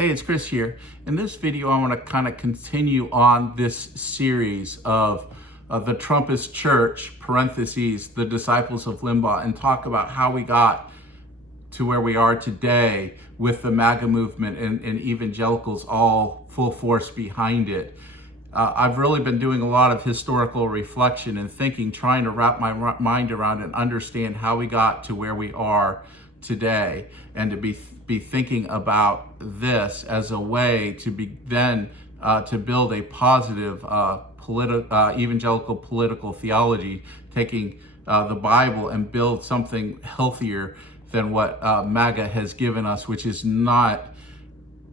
Hey, it's Chris here. In this video, I want to kind of continue on this series of the Trumpist Church, parentheses, the disciples of Limbaugh, and talk about how we got to where we are today with the MAGA movement and evangelicals all full force behind it. I've really been doing a lot of historical reflection and thinking, trying to wrap my mind around and understand how we got to where we are today, and to be thinking about this as a way to to build a positive evangelical political theology, taking the Bible and build something healthier than what MAGA has given us, which is not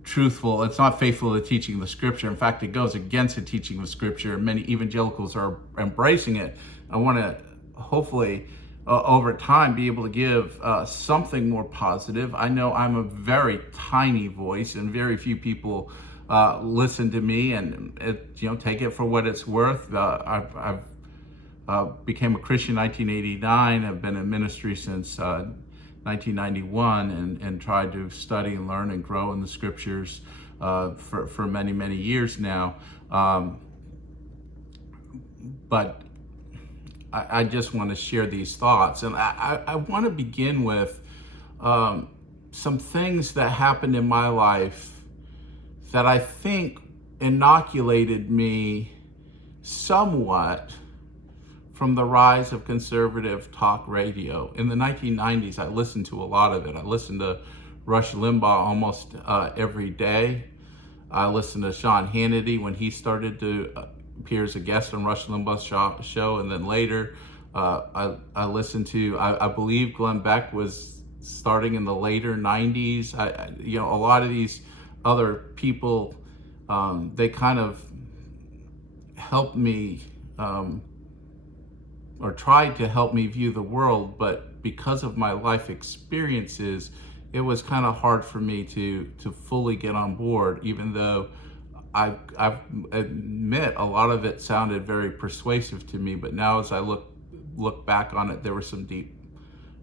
truthful. It's not faithful to teaching of the scripture. In fact, it goes against the teaching of the scripture, and many evangelicals are embracing it. I want to hopefully over time be able to give something more positive. I know I'm a very tiny voice and very few people listen to me, and take it for what it's worth. I've became a Christian in 1989. I've been in ministry since 1991 and tried to study and learn and grow in the scriptures for many years now. But I just want to share these thoughts, and I want to begin with some things that happened in my life that I think inoculated me somewhat from the rise of conservative talk radio. In the 1990s, I listened to a lot of it. I listened to Rush Limbaugh almost every day. I listened to Sean Hannity when he started to appear as a guest on Rush Limbaugh's show, and then later I listened to, I believe Glenn Beck was starting in the later 90s. A lot of these other people, they kind of helped me or tried to help me view the world, but because of my life experiences, it was kind of hard for me to fully get on board, even though I admit a lot of it sounded very persuasive to me. But now as I look back on it, there were some deep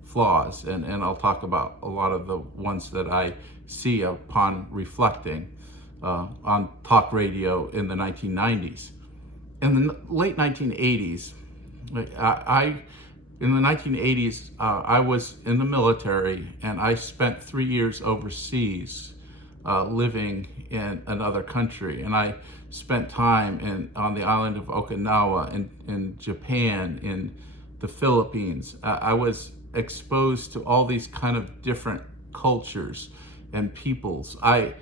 flaws, and I'll talk about a lot of the ones that I see upon reflecting on talk radio in the 1990s. In the late 1980s, in the 1980s, I was in the military, and I spent 3 years overseas living in another country. And I spent time on the island of Okinawa, in Japan, in the Philippines. I was exposed to all these kind of different cultures and peoples. I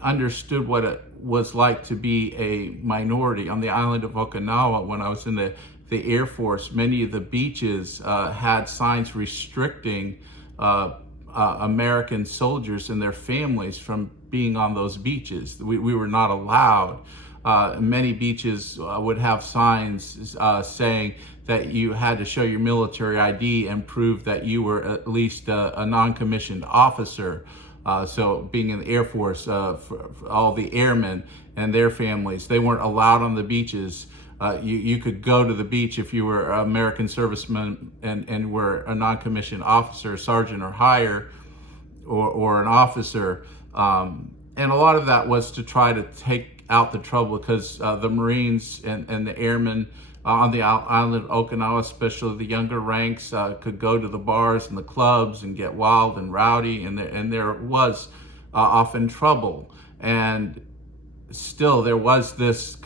understood what it was like to be a minority on the island of Okinawa. When I was in the Air Force, many of the beaches had signs restricting American soldiers and their families from being on those beaches. We were not allowed. Many beaches would have signs saying that you had to show your military ID and prove that you were at least a non-commissioned officer. So being in the Air Force, for all the airmen and their families, they weren't allowed on the beaches. You could go to the beach if you were an American serviceman and were a non-commissioned officer, sergeant or higher, or an officer. And a lot of that was to try to take out the trouble, because the Marines and the airmen on the island of Okinawa, especially the younger ranks, could go to the bars and the clubs and get wild and rowdy, and there was often trouble. And still there was this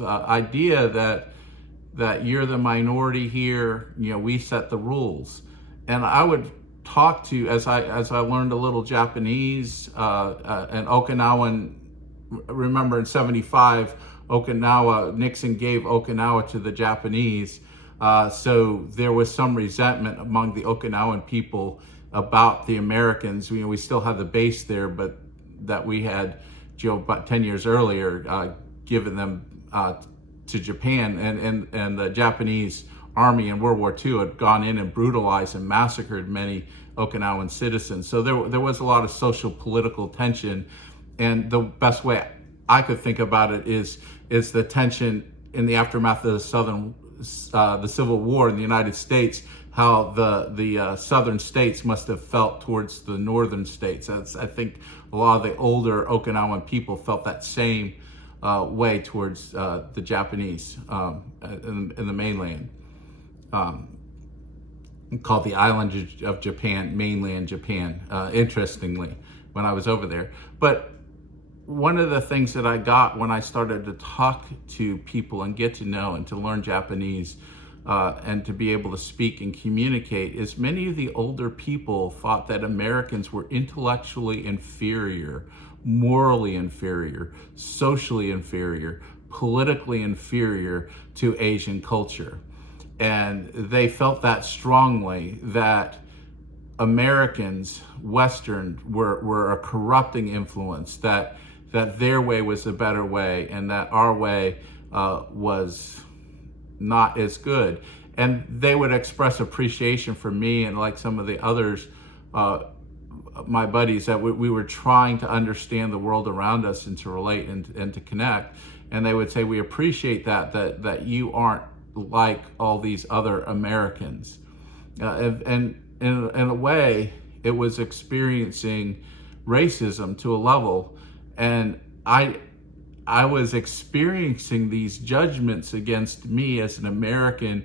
idea that you're the minority here, we set the rules. And I would talk to, as I learned a little Japanese and Okinawan. Remember in 75, Nixon gave Okinawa to the Japanese, so there was some resentment among the Okinawan people about the Americans. We still had the base there, but that we had about 10 years earlier given them to Japan, and the Japanese army in World War II had gone in and brutalized and massacred many Okinawan citizens. So there was a lot of social political tension, and the best way I could think about it is the tension in the aftermath of the Civil War in the United States how the southern states must have felt towards the northern states. I think a lot of the older Okinawan people felt that same way towards the Japanese in the mainland, called the island of Japan, mainland Japan, interestingly, when I was over there. But one of the things that I got when I started to talk to people and get to know and to learn Japanese and to be able to speak and communicate is many of the older people thought that Americans were intellectually inferior, morally inferior, socially inferior, politically inferior to Asian culture. And they felt that strongly, that Americans, Western, were a corrupting influence, that their way was the better way and that our way was not as good. And they would express appreciation for me and like some of the others, my buddies, that we were trying to understand the world around us and to relate and to connect. And they would say, we appreciate that you aren't like all these other Americans. And in a way, it was experiencing racism to a level. And I was experiencing these judgments against me as an American,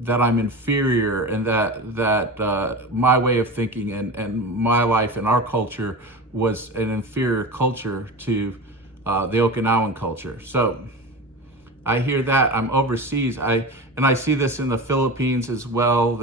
that I'm inferior and that my way of thinking and my life and our culture was an inferior culture to the Okinawan culture. So I hear that. I'm overseas. I see this in the Philippines as well.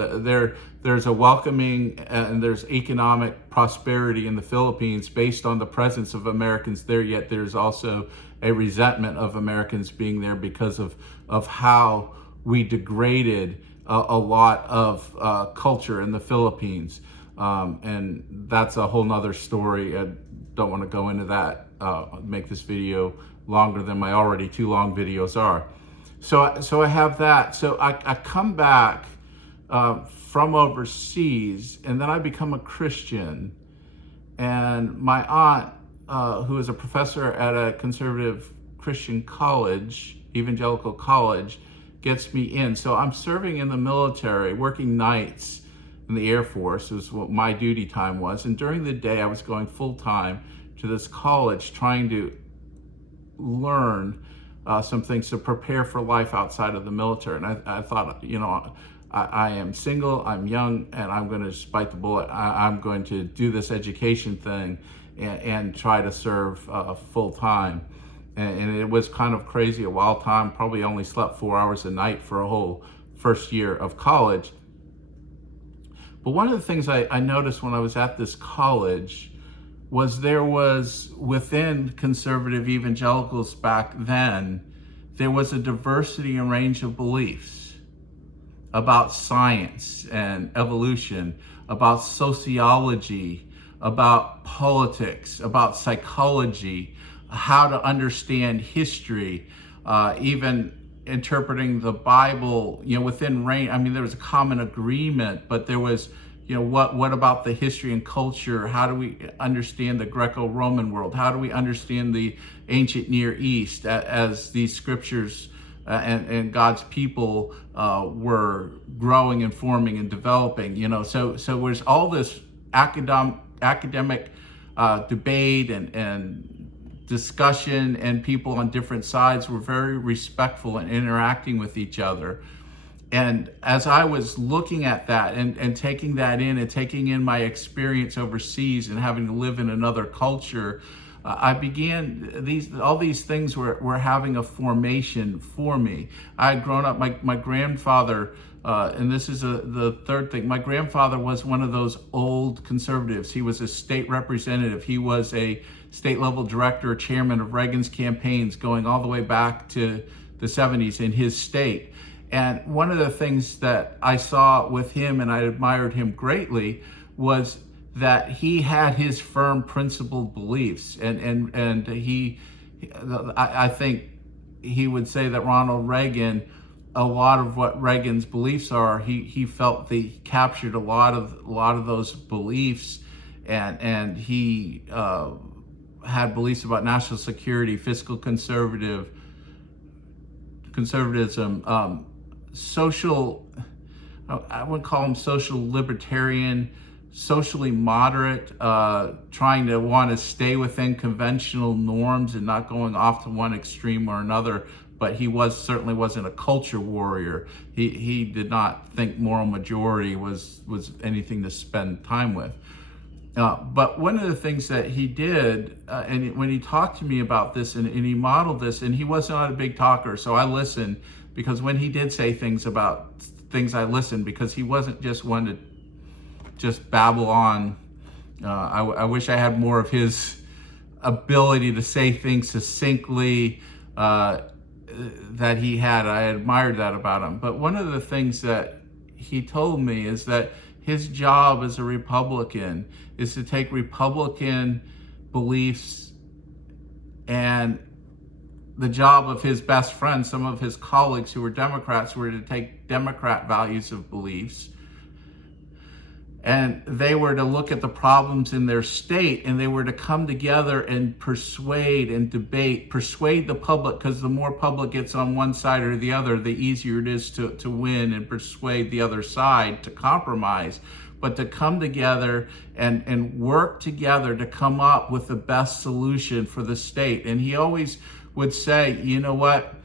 There's a welcoming and there's economic prosperity in the Philippines based on the presence of Americans there, yet there's also a resentment of Americans being there because of how we degraded a lot of culture in the Philippines. And that's a whole nother story. I don't want to go into that, make this video longer than my already too long videos are. So I have that. So I come back from overseas, and then I become a Christian. And my aunt, who is a professor at a conservative Christian college, evangelical college, gets me in. So I'm serving in the military, working nights in the Air Force is what my duty time was. And during the day, I was going full time to this college, trying to learn some things to prepare for life outside of the military. And I thought, I am single, I'm young, and I'm going to just bite the bullet. I'm going to do this education thing and try to serve full time. And it was kind of crazy, a wild time. Probably only slept 4 hours a night for a whole first year of college. But one of the things I noticed when I was at this college was there was, within conservative evangelicals back then, there was a diversity and range of beliefs about science and evolution, about sociology, about politics, about psychology, how to understand history, even interpreting the Bible, within range. I mean, there was a common agreement, but there was, what about the history and culture? How do we understand the Greco-Roman world? How do we understand the ancient Near East as these scriptures and God's people were growing and forming and developing? So there's all this academic debate and discussion, and people on different sides were very respectful and interacting with each other. And as I was looking at that and taking that in and taking in my experience overseas and having to live in another culture, I began, all these things were having a formation for me. I had grown up, my grandfather, and this is the third thing, my grandfather was one of those old conservatives. He was a state representative. He was a state level director, chairman of Reagan's campaigns going all the way back to the 70s in his state. And one of the things that I saw with him, and I admired him greatly, was that he had his firm principled beliefs. And he, I think he would say that Ronald Reagan, a lot of what Reagan's beliefs are, he felt they captured a lot of those beliefs, and he had beliefs about national security, fiscal conservatism, social I wouldn't call him social libertarian, socially moderate, trying to want to stay within conventional norms and not going off to one extreme or another. But he certainly wasn't a culture warrior. He did not think moral majority was anything to spend time with. But one of the things that he did, and when he talked to me about this, and he modeled this, and he was not a big talker, so I listened, because when he did say things about things, I listened, because he wasn't just one to just babble on. I wish I had more of his ability to say things succinctly that he had. I admired that about him. But one of the things that he told me is that his job as a Republican is to take Republican beliefs, and the job of his best friends, some of his colleagues who were Democrats, were to take Democrat values of beliefs, and they were to look at the problems in their state, and they were to come together and persuade and debate, persuade the public, because the more public gets on one side or the other, the easier it is to win and persuade the other side to compromise. But to come together and work together to come up with the best solution for the state. And he always would say, you know what?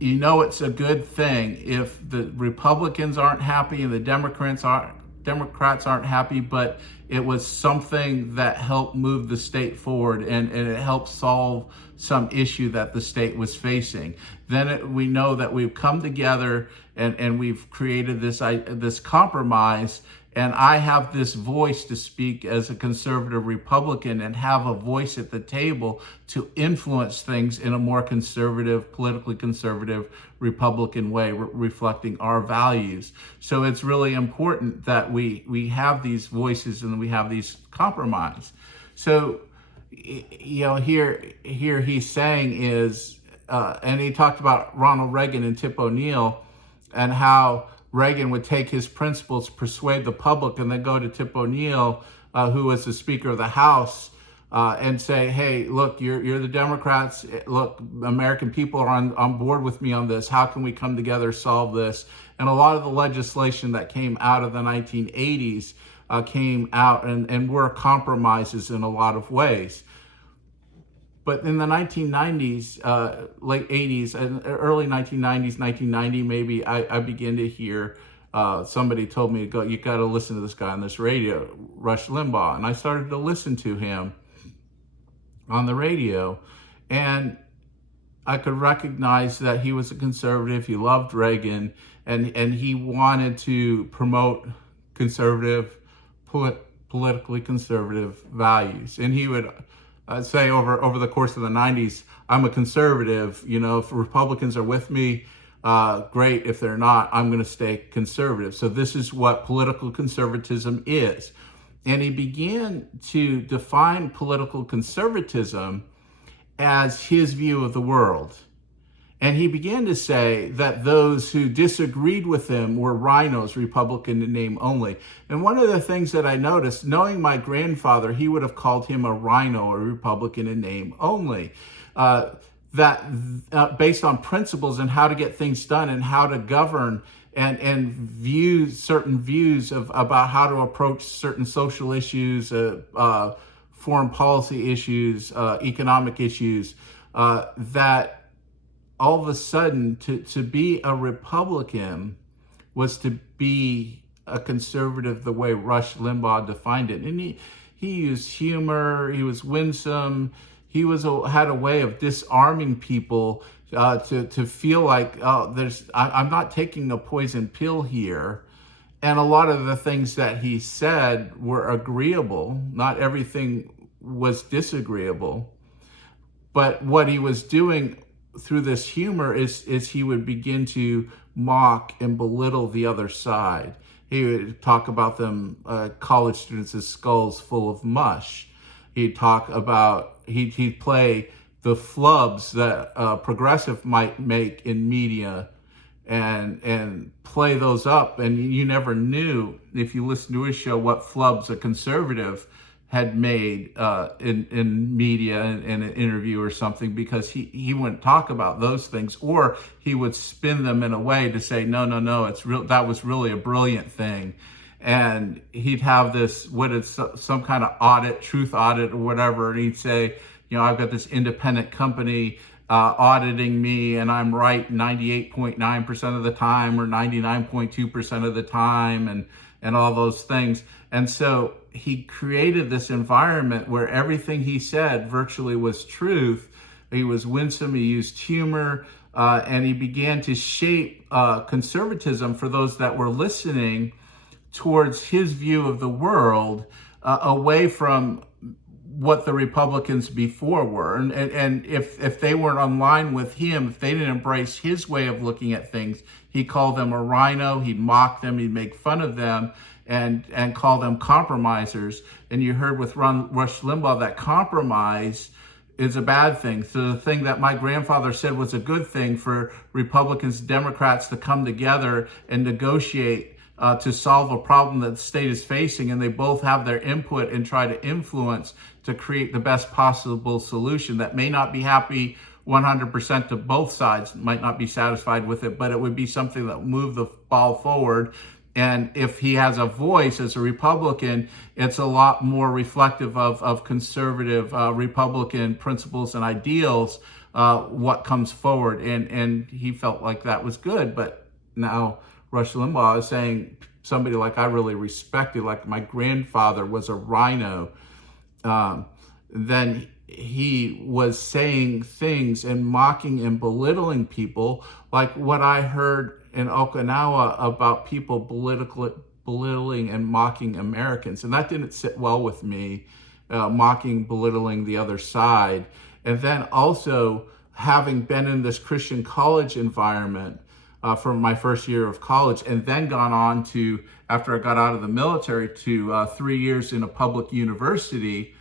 You know, it's a good thing if the Republicans aren't happy and the Democrats aren't happy, but it was something that helped move the state forward, and it helped solve some issue that the state was facing. Then we know that we've come together and we've created this compromise, and I have this voice to speak as a conservative Republican and have a voice at the table to influence things in a more conservative, politically conservative Republican way, reflecting our values. So it's really important that we have these voices and we have these compromise. So, you know, here he's saying is, and he talked about Ronald Reagan and Tip O'Neill, and how Reagan would take his principles, persuade the public, and then go to Tip O'Neill, who was the Speaker of the House, and say, hey, look, you're the Democrats. Look, American people are on board with me on this. How can we come together, solve this? And a lot of the legislation that came out of the 1980s came out and were compromises in a lot of ways. But in the 1990s, late 80s, and early 1990s, 1990 maybe, I began to hear somebody told me, you got to listen to this guy on this radio, Rush Limbaugh. And I started to listen to him on the radio, and I could recognize that he was a conservative. He loved Reagan, and he wanted to promote conservative, politically conservative values. And he would say over the course of the 90s, I'm a conservative. You know, if Republicans are with me, great. If they're not, I'm going to stay conservative. So this is what political conservatism is. And he began to define political conservatism as his view of the world. And he began to say that those who disagreed with him were rhinos, Republican in name only. And one of the things that I noticed, knowing my grandfather, he would have called him a rhino, a Republican in name only. Based on principles and how to get things done and how to govern and view certain views about how to approach certain social issues, foreign policy issues, economic issues, that all of a sudden to be a Republican was to be a conservative the way Rush Limbaugh defined it. And he used humor, he was winsome, he had a way of disarming people to feel like, oh, I'm not taking a poison pill here. And a lot of the things that he said were agreeable. Not everything was disagreeable. But what he was doing through this humor is he would begin to mock and belittle the other side. He would talk about them, college students, as skulls full of mush. He'd talk about, he'd play the flubs that progressive might make in media and play those up. And you never knew, if you listen to his show, what flubs a conservative had made in media in an interview or something, because he wouldn't talk about those things, or he would spin them in a way to say, no, it's real. That was really a brilliant thing. And he'd have this, what is some kind of audit, truth audit or whatever. And he'd say, I've got this independent company auditing me, and I'm right 98.9% of the time or 99.2% of the time, and all those things. And so he created this environment where everything he said virtually was truth. He was winsome, he used humor, and he began to shape conservatism for those that were listening towards his view of the world, away from what the Republicans before were. And if they weren't online with him, if they didn't embrace his way of looking at things, he called them a rhino, he'd mock them, he'd make fun of them, and call them compromisers. And you heard with Rush Limbaugh that compromise is a bad thing. So the thing that my grandfather said was a good thing for Republicans, Democrats to come together and negotiate to solve a problem that the state is facing, and they both have their input and try to influence to create the best possible solution that may not be happy 100% to both sides, might not be satisfied with it, but it would be something that would move the ball forward. And if he has a voice as a Republican, it's a lot more reflective of conservative Republican principles and ideals, what comes forward. And he felt like that was good. But now Rush Limbaugh is saying, somebody like I really respected, like my grandfather was a rhino, then he was saying things and mocking and belittling people, like what I heard in Okinawa about people belittling and mocking Americans. And that didn't sit well with me, mocking, belittling the other side. And then also having been in this Christian college environment for my first year of college, and then gone on to, after I got out of the military, to 3 years in a public university,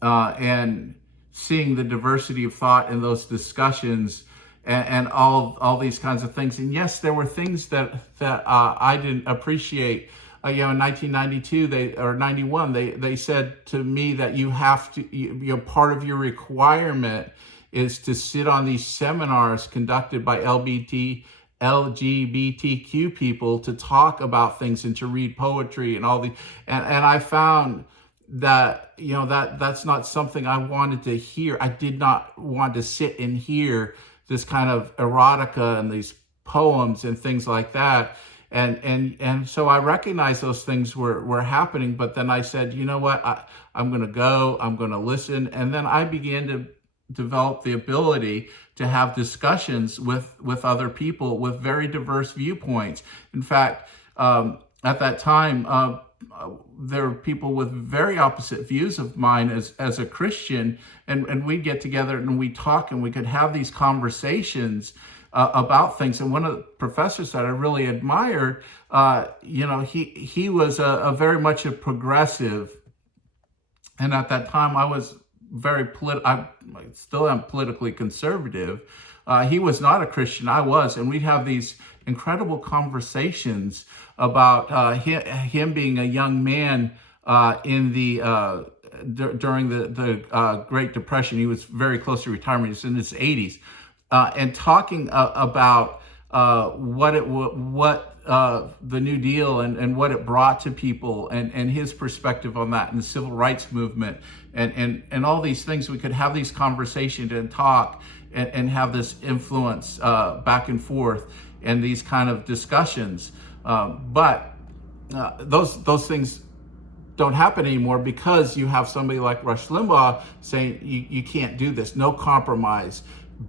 and seeing the diversity of thought in those discussions, and all these kinds of things. And yes, there were things that I didn't appreciate. In 1992 or 91, they said to me that you have to, part of your requirement is to sit on these seminars conducted by LGBTQ people to talk about things and to read poetry and all the, and I found that, that's not something I wanted to hear. I did not want to sit and hear this kind of erotica and these poems and things like that. And so I recognized those things were happening, but then I said, you know what, I'm going to go, I'm going to listen. And then I began to develop the ability to have discussions with other people with very diverse viewpoints. In fact, at that time, there were people with very opposite views of mine as a Christian, and we'd get together and we'd talk and we could have these conversations about things. And one of the professors that I really admired, he was a very much a progressive. And at that time, I was I still am politically conservative. He was not a Christian, I was, and we'd have these incredible conversations about him being a young man in the during the Great Depression. He was very close to retirement. He was in his 80s, and talking about what the New Deal and what it brought to people, and his perspective on that, and the civil rights movement, and all these things. We could have these conversations and talk and have this influence back and forth and these kind of discussions. But those things don't happen anymore, because you have somebody like Rush Limbaugh saying you can't do this, no compromise,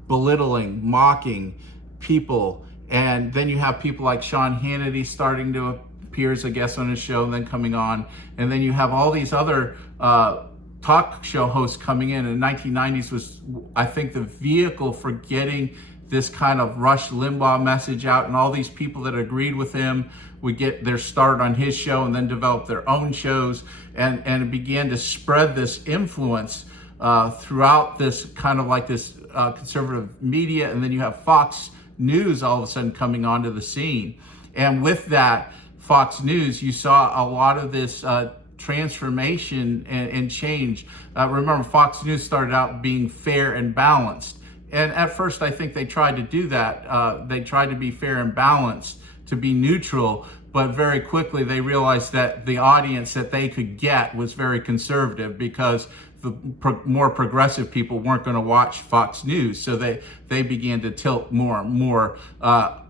belittling, mocking people. And then you have people like Sean Hannity starting to appear as a guest on his show and then coming on. And then you have all these other talk show hosts coming in. And the 1990s was, I think, the vehicle for getting this kind of Rush Limbaugh message out. And all these people that agreed with him would get their start on his show and then develop their own shows. And it began to spread this influence throughout this kind of like this conservative media. And then you have Fox News all of a sudden coming onto the scene. And with that Fox News, you saw a lot of this transformation and change. Remember, Fox News started out being fair and balanced. And at first, I think they tried to do that. They tried to be fair and balanced, to be neutral, but very quickly they realized that the audience that they could get was very conservative, because the more progressive people weren't going to watch Fox News. So they began to tilt more and more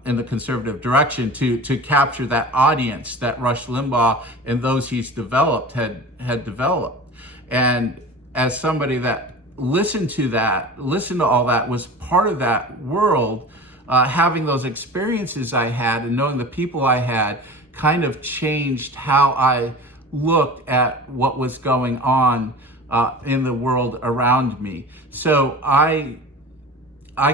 in the conservative direction to capture that audience that Rush Limbaugh and those he's developed had developed. And as somebody that listened to all that, was part of that world, having those experiences I had and knowing the people I had kind of changed how I looked at what was going on in the world around me. So I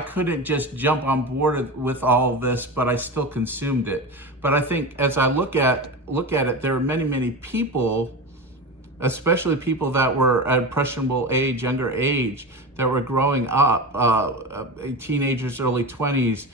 couldn't just jump on board with all of this, but I still consumed it. But I think as I look at it, there are many people, especially people that were at impressionable age, younger age, that were growing up, teenagers, early 20s,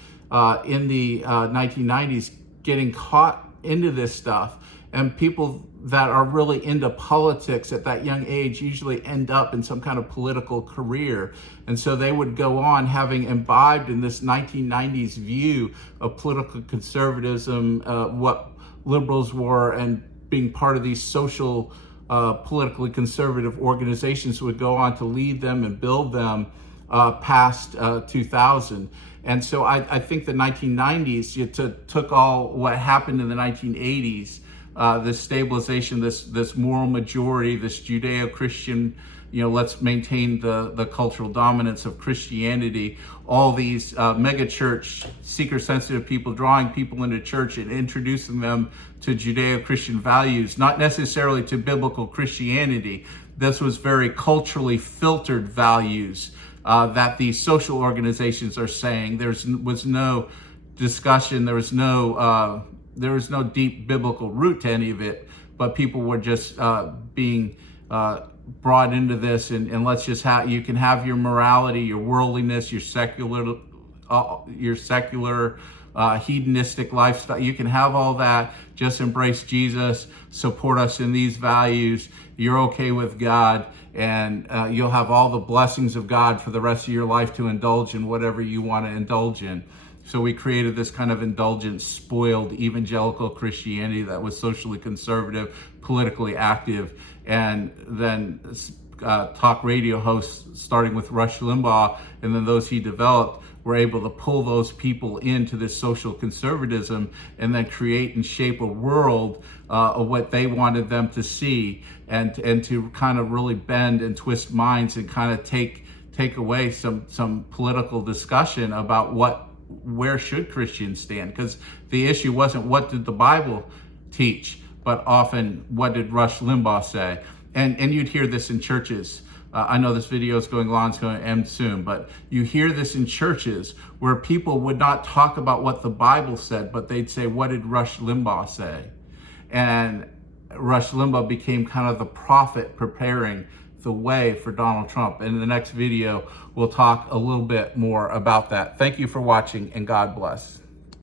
in the 1990s, getting caught into this stuff. And people that are really into politics at that young age usually end up in some kind of political career. And so they would go on having imbibed in this 1990s view of political conservatism, what liberals were, and being part of these social, politically conservative organizations would go on to lead them and build them past 2000. And so I think the 1990s took all what happened in the 1980s, this stabilization, this moral majority, this Judeo-Christian, let's maintain the cultural dominance of Christianity, all these mega church, seeker-sensitive people drawing people into church and introducing them to Judeo-Christian values, not necessarily to biblical Christianity. This was very culturally filtered values that these social organizations are saying. There was no discussion, there was no deep biblical root to any of it, but people were just being brought into this, and let's just you can have your morality, your worldliness, your secular hedonistic lifestyle. You can have all that. Just embrace Jesus, support us in these values. You're okay with God, and you'll have all the blessings of God for the rest of your life to indulge in whatever you want to indulge in. So we created this kind of indulgent, spoiled evangelical Christianity that was socially conservative, politically active, and then talk radio hosts, starting with Rush Limbaugh, and then those he developed, were able to pull those people into this social conservatism and then create and shape a world of what they wanted them to see, and to kind of really bend and twist minds and kind of take away some political discussion about where should Christians stand, because the issue wasn't what did the Bible teach, but often what did Rush Limbaugh say. And you'd hear this in churches. I know this video is going long, it's going to end soon, but you hear this in churches where people would not talk about what the Bible said, but they'd say, what did Rush Limbaugh say? And Rush Limbaugh became kind of the prophet preparing the way for Donald Trump. And in the next video, we'll talk a little bit more about that. Thank you for watching, and God bless.